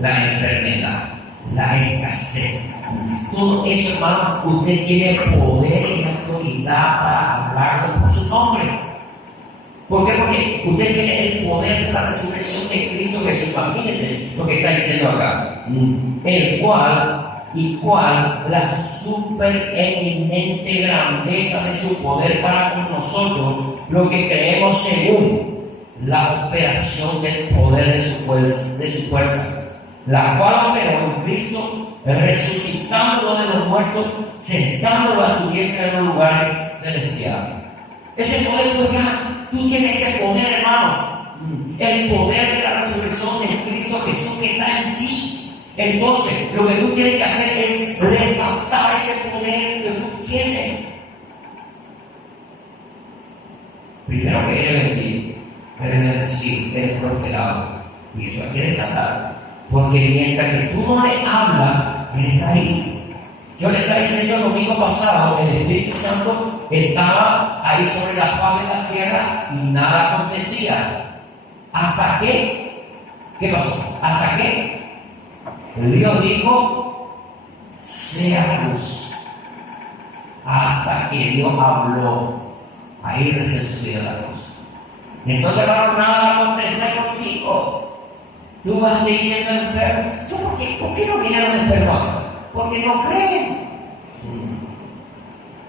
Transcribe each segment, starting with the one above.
la enfermedad, la escasez. Todo eso, hermano, usted tiene poder y autoridad para hablarlo por su nombre. ¿Por qué? Porque usted tiene el poder de la resurrección de Cristo Jesús. Imagínense lo que está diciendo acá. El cual la supereminente grandeza de su poder para con nosotros, lo que creemos según la operación del poder de su fuerza, la cual operó en Cristo, resucitándolo de los muertos, sentándolo a su diestra en los lugares celestiales. Ese poder, pues ya, tú tienes ese poder, hermano. El poder de la resurrección de Cristo Jesús que está en ti. Entonces, lo que tú tienes que hacer es resaltar ese poder que tú tienes. Primero que debe decir, eres prosperado. Y eso hay que resaltar. Porque mientras que tú no le hablas, Él está ahí. Yo le estaba diciendo el domingo pasado, el Espíritu Santo estaba ahí sobre la faz de la tierra y nada acontecía. ¿Hasta qué? ¿Qué pasó? ¿Hasta qué? Dios dijo, sea luz. Hasta que Dios habló, ahí resucitó la luz. Entonces, hermano, nada va a acontecer contigo. Tú vas a seguir siendo enfermo. ¿Tú por qué no vienen los enfermos? Porque no creen.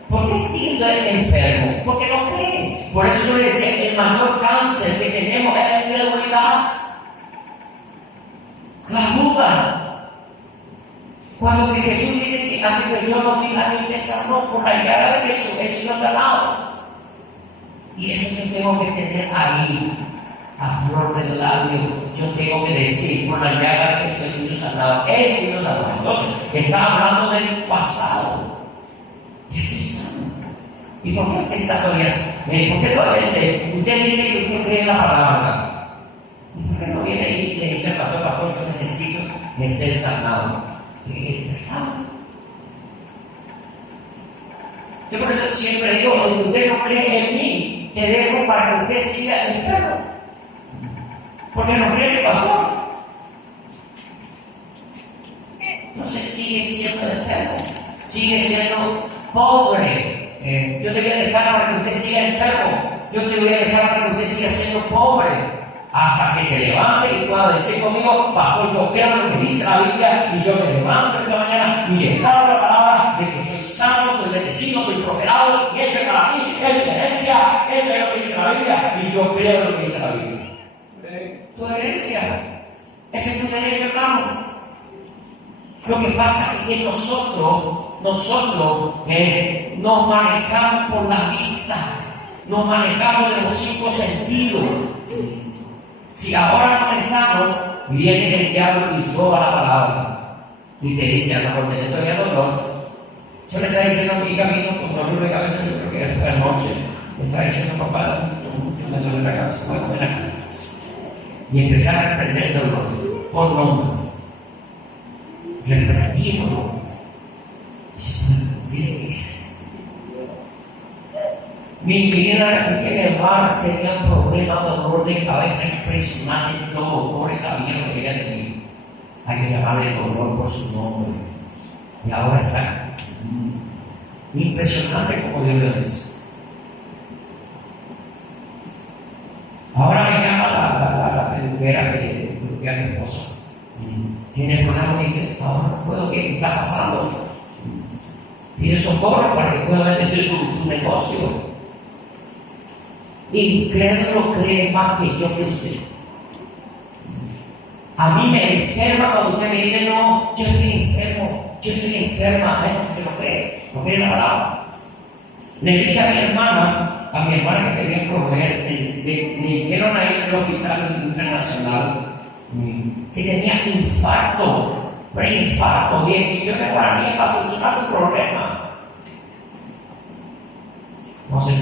¿Por qué siendo enfermo? Porque no creen. Por eso yo le decía, el mayor cáncer que tenemos es la incredulidad, la duda. Cuando que Jesús dice que hace que yo no viva ni te sanó por la llaga de Jesús, es no sanado. Y eso yo tengo que tener ahí, a flor del labio. Yo tengo que decir, por la llaga de Jesús, el niño sanado. Es sido sanado. Entonces, está hablando del pasado. Ya estoy sano. ¿Y por qué usted está todavía? ¿Por qué todavía usted dice que usted cree en la palabra? ¿Y por qué no viene y le dice al pastor, yo necesito ser sanado? Yo por eso siempre digo, si usted no cree en mí, te dejo para que usted siga enfermo. Porque no cree el pastor. Entonces sigue siendo enfermo, sigue siendo pobre. Yo te voy a dejar para que usted siga enfermo. Yo te voy a dejar para que usted siga siendo pobre. Hasta que te levantes y puedas decir conmigo, pastor, yo creo lo que dice la Biblia y yo me levanto esta mañana y declaro la palabra de que soy sano, soy bendecido, soy prosperado y eso es para mí, es mi herencia, eso es lo que dice la Biblia y yo creo lo que dice la Biblia. Tu herencia, ese es tu derecho, hermano. Lo que pasa es que nosotros nos manejamos por la vista, nos manejamos de los 5 sentidos. Si ahora no es sano, viene el diablo y roba la palabra y te dice, no, porque te estoy dando dolor. Yo le estaba diciendo a mi camino con dolor de cabeza, yo creo que era anoche. Me estaba diciendo, papá, mucho me duele la cabeza, voy a comer aquí. Y empecé a reprender el dolor por nombre. Reprendí el dolor. ¿Qué dice? Mi inquilina que tiene el bar tenía un problema de dolor de cabeza impresionante. Los doctores sabían lo que ella tenía. Hay que llamarle el dolor por su nombre. Y ahora está impresionante como Dios lo dice. Ahora me llama la peluquera que peluquea a mi esposa. Tiene el problema y dice, ahora no puedo, ¿qué está pasando? Pide socorro para que pueda bendecir su negocio. Incrédulo cree más que yo que usted. A mí me enferma cuando usted me dice, no, yo estoy enfermo, yo estoy enferma. Usted no cree la palabra. Le dije a mi hermana que quería proveer, le dijeron ahí en el hospital internacional que tenía infarto, preinfarto, 10 millones de guaraníes para solucionar su problema. No sé.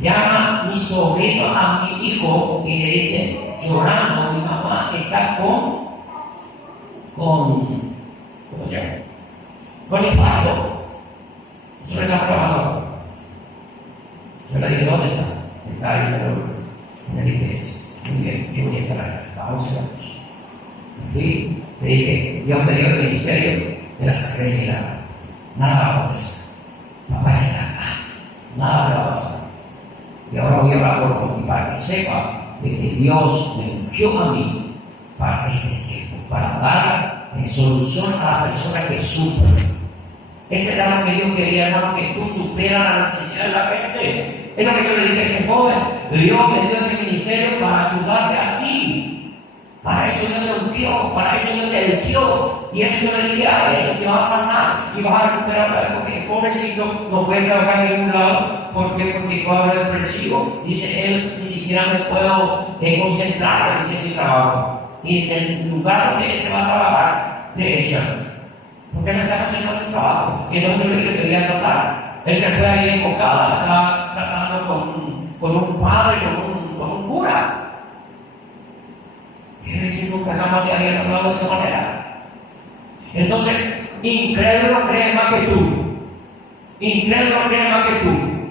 Llama mi sobrino a mi hijo y le dice, llorando, mi mamá está con infarto. Eso le está probando. Yo le dije, ¿dónde está? Está ahí en el IPS. a 11 años. Sí, le dije, Dios me dio el ministerio de la sangre de milagro. Nada va a acontecer. Papá está acá. Nada le va a pasar. Y ahora voy a hablar por ti para que sepa de que Dios me ungió a mí para este tiempo, para dar solución a la persona que sufre. Ese era lo que Dios quería, hermano, que tú supieras la necesidad de la gente. Es lo que yo le dije a este joven. Dios me dio este ministerio para ayudarte a ti. Para eso Dios te ungió, para eso Dios te eligió. Y eso yo le dije a él, que vas a sanar y vas a recuperar, porque el pobrecito no puede trabajar en ningún lado. ¿Por qué? Porque yo hablo depresivo. Dice él, ni siquiera me puedo concentrar, dice mi trabajo. Y en el lugar donde él se va a trabajar, le echan. Porque no está haciendo su trabajo. Y entonces yo le dije que quería tratar. Él se fue ahí enfocado, estaba tratando con un padre, con un cura. Y él dice, nunca jamás me había hablado de esa manera. Entonces, incrédulo cree más que tú. Incrédulo cree más que tú.